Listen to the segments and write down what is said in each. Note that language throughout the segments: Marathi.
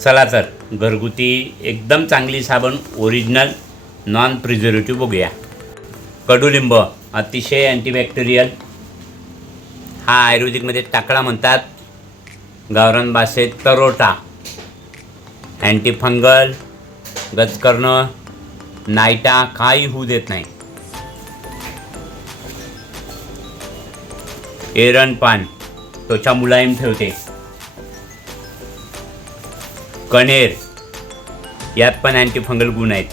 चला तर घरगुती एकदम चांगली साबण ओरिजिनल नॉन प्रिझर्वेटिव्ह बघूया. कडुलिंब अतिशय अँटीबॅक्टेरियल. हा आयुर्वेदिकमध्ये टाकळा म्हणतात, गावरान भाषेत तरोटा. अँटीफंगल, गचकरणं, नायटा काही होऊ देत नाही. एरण पान त्वचा मुलायम ठेवते. कणेर यात पण अँटीफंगल गुण आहेत.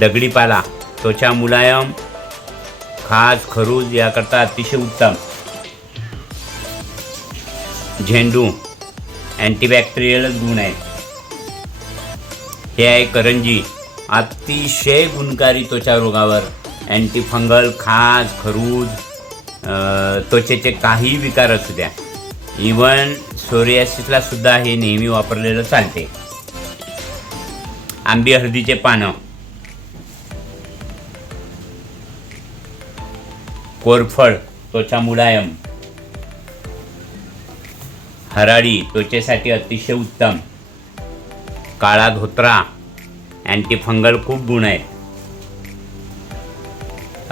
दगडीपाला त्वचा मुलायम, खाज, खरूज याकरता अतिशय उत्तम. झेंडू अँटीबॅक्टेरियलच गुण आहेत. हे आहे करंजी, अतिशय गुणकारी त्वचा रोगावर. अँटीफंगल, खाज, खरूज, त्वचेचे काही विकार असू द्या, इवन सोरियासिसला सुद्धा हे नेहमी वापरलेलं चालते. आंबी हळदीचे पानं, कोरफड त्वचा मुलायम, हराळी त्वचेसाठी अतिशय उत्तम. काळा धोत्रा अँटीफंगल खूप गुण आहेत.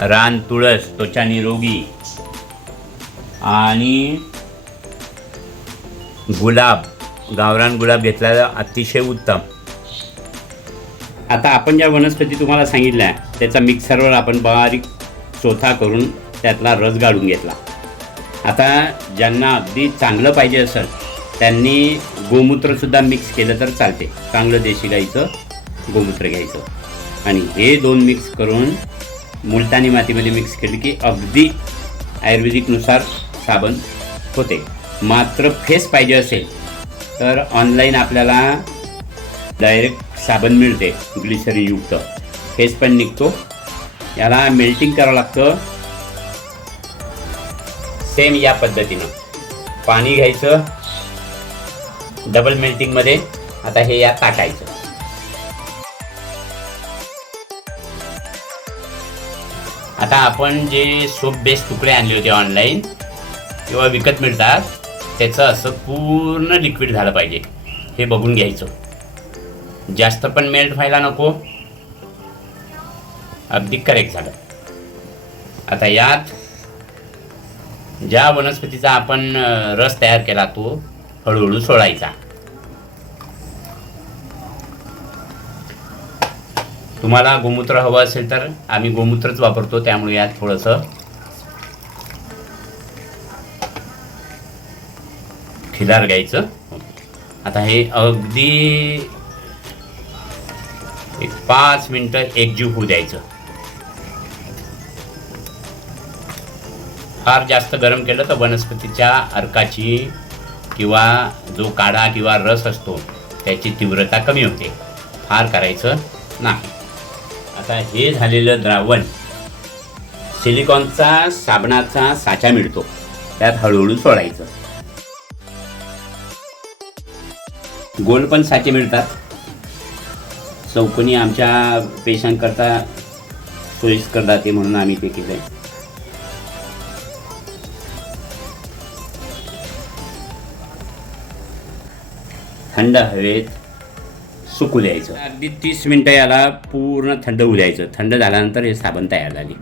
रान तुळस त्वचा निरोगी. आणि गुलाब, गावरान गुलाब घेतला अतिशय उत्तम. आता आपण ज्या वनस्पती तुम्हाला सांगितल्या त्याचा मिक्सरवर आपण बारीक चोथा करून त्यातला रस गाळून घेतला. आता ज्यांना अगदी चांगलं पाहिजे असेल त्यांनी गोमूत्रसुद्धा मिक्स केलं तर चालते. चांगलं देशी गाईचं गोमूत्र घ्यायचं आणि हे दोन मिक्स करून मुलतानी मातीमध्ये मिक्स केली की अगदी आयुर्वेदिकनुसार साबण होते. मात्र फेस पाहिजे असेल तर ऑनलाईन आपल्याला डायरेक्ट साबण मिळते ग्लिसरीनयुक्त. फेस पण निघतो. याला मेल्टिंग करावं लागतं. सेम या पद्धतीनं पाणी घ्यायचं डबल मेल्टिंगमध्ये. आता हे यात टाकायचं. आता आपण जे सोप बेस तुकडे आणले होते ऑनलाईन किंवा विकत मिळतात त्याचं असं पूर्ण लिक्विड झालं पाहिजे हे बघून घ्यायचं. जास्त पण मेल्ट व्हायला नको, अगदी करेक्ट झालं. आता यात ज्या वनस्पतीचा आपण रस तयार केला तो हळूहळू सोडायचा. तुम्हाला गोमूत्र हवं असेल तर आम्ही गोमूत्रच वापरतो, त्यामुळे यात थोडंसं खिलार घ्यायचं. आता हे अगदी 5 मिनटं एकजीव होऊ द्यायचं. फार जास्त गरम केलं तर वनस्पतीच्या अर्काची किंवा जो काढा किंवा रस असतो त्याची तीव्रता कमी होते. फार करायचं नाही. आता हे झालेलं द्रावण सिलिकॉनचा साबणाचा साचा मिळतो त्यात हळूहळू सोडायचं. गोल पण साचे मिळतात. चौकोनी आमच्या पेशंटकरता सोयीस्कर जाते म्हणून आम्ही ते केलं आहे. थंड हवेत सुकू द्यायचं. अगदी 30 मिनटं याला पूर्ण थंड होऊ द्यायचं. थंड झाल्यानंतर हे साबण तयार झाली.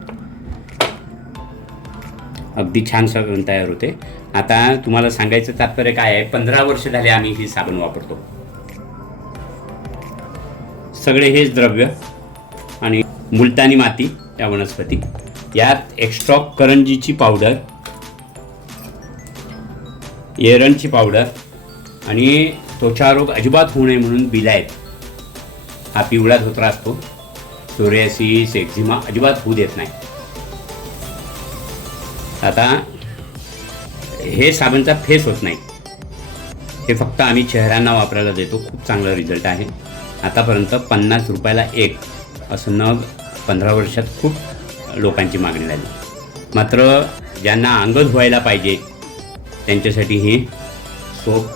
अगदी छान साबण तयार होते. आता तुम्हाला सांगायचं तात्पर्य काय आहे, 15 वर्ष झाले आम्ही ही साबण वापरतो. सगळे हेच द्रव्य आणि मुलतानी माती या वनस्पती, यात एक्स्ट्रॉक करंजीची पावडर, एरणची पावडर आणि त्वचारोग अजिबात होऊ नये म्हणून बिलायत. हा पिवळा धोत्रा असतो. सोरियासिस, एक्झिमा अजिबात होऊ देत नाही. आता हे साबणचा फेस होत नाही. हे फक्त आम्ही चेहऱ्यांना वापरायला देतो. खूप चांगला रिझल्ट आहे. आतापर्यंत 50 रुपयाला एक असं नग 15 वर्षात खूप लोकांची मागणी झाली. मात्र ज्यांना अंग धुवायला पाहिजे त्यांच्यासाठी ही सोप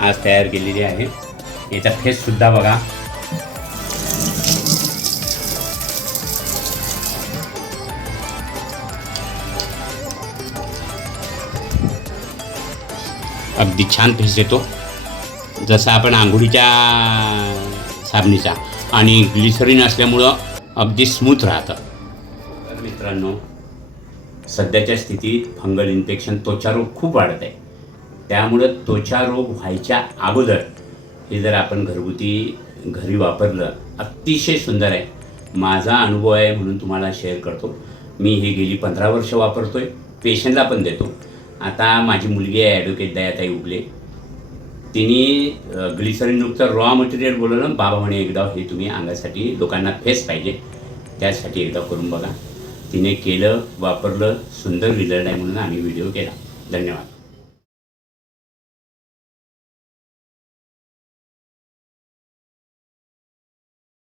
आज तयार केलेली आहे. याचा फेससुद्धा बघा. अगदी छान फेस येतो. जसा आपण आंघोळीच्या साबणीचा, आणि ग्लिसरीन असल्यामुळं अगदी स्मूथ राहतं. तर मित्रांनो, सध्याच्या स्थितीत फंगल इन्फेक्शन, त्वचारोग खूप वाढत आहे. त्यामुळं त्वचारोग व्हायच्या अगोदर हे जर आपण घरगुती घरी वापरलं, अतिशय सुंदर आहे. माझा अनुभव आहे म्हणून तुम्हाला शेअर करतो. मी हे गेली 15 वर्ष वापरतो आहे, पेशंटला पण देतो. आता माझी मुलगी आहे ॲडव्होकेट दयाताई उगले, तिने ग्लिसरीनयुक्त रॉ मटेरियल बोलवलं, बाबा म्हणे एकदा हे तुम्ही अंगासाठी लोकांना फेस पाहिजे, त्यासाठी एकदा करून बघा. तिने केलं, वापरलं, सुंदर रिझल्ट आहे म्हणून आम्ही व्हिडिओ केला. धन्यवाद.